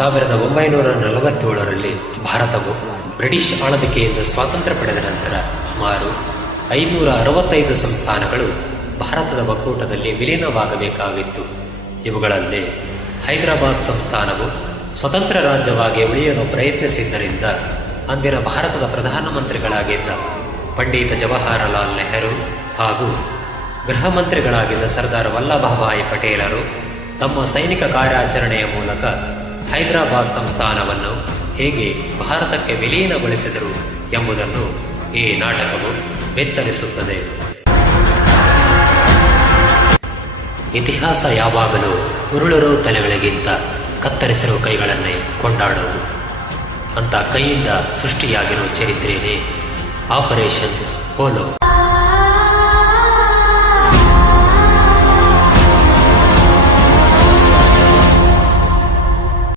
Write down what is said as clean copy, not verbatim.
1947ರಲ್ಲಿ ಭಾರತವು ಬ್ರಿಟಿಷ್ ಆಳ್ವಿಕೆಯಿಂದ ಸ್ವಾತಂತ್ರ್ಯ ಪಡೆದ ನಂತರ ಸುಮಾರು 565 ಸಂಸ್ಥಾನಗಳು ಭಾರತದ ಒಕ್ಕೂಟದಲ್ಲಿ ವಿಲೀನವಾಗಬೇಕಾಗಿತ್ತು. ಇವುಗಳಲ್ಲಿ ಹೈದರಾಬಾದ್ ಸಂಸ್ಥಾನವು ಸ್ವತಂತ್ರ ರಾಜ್ಯವಾಗಿ ಉಳಿಯಲು ಪ್ರಯತ್ನಿಸಿದ್ದರಿಂದ ಅಂದಿನ ಭಾರತದ ಪ್ರಧಾನಮಂತ್ರಿಗಳಾಗಿದ್ದ ಪಂಡಿತ ಜವಾಹರಲಾಲ್ ನೆಹರು ಹಾಗೂ ಗೃಹ ಮಂತ್ರಿಗಳಾಗಿದ್ದ ಸರ್ದಾರ್ ವಲ್ಲಭಭಾಯಿ ಪಟೇಲರು ತಮ್ಮ ಸೈನಿಕ ಕಾರ್ಯಾಚರಣೆಯ ಮೂಲಕ ಹೈದರಾಬಾದ್ ಸಂಸ್ಥಾನವನ್ನು ಹೇಗೆ ಭಾರತಕ್ಕೆ ವಿಲೀನಗೊಳಿಸಿದರು ಎಂಬುದನ್ನು ಈ ನಾಟಕವು ಬೆತ್ತರಿಸುತ್ತದೆ. ಇತಿಹಾಸ ಯಾವಾಗಲೂ ಉರುಳಿರೋ ತಲೆಗಳಿಗಿಂತ ಕತ್ತರಿಸಿರೋ ಕೈಗಳನ್ನೇ ಕೊಂಡಾಡೋದು. ಅಂತ ಕೈಯಿಂದ ಸೃಷ್ಟಿಯಾಗಿರೋ ಚರಿತ್ರೆಯೇ ಆಪರೇಷನ್ ಪೋಲೋ.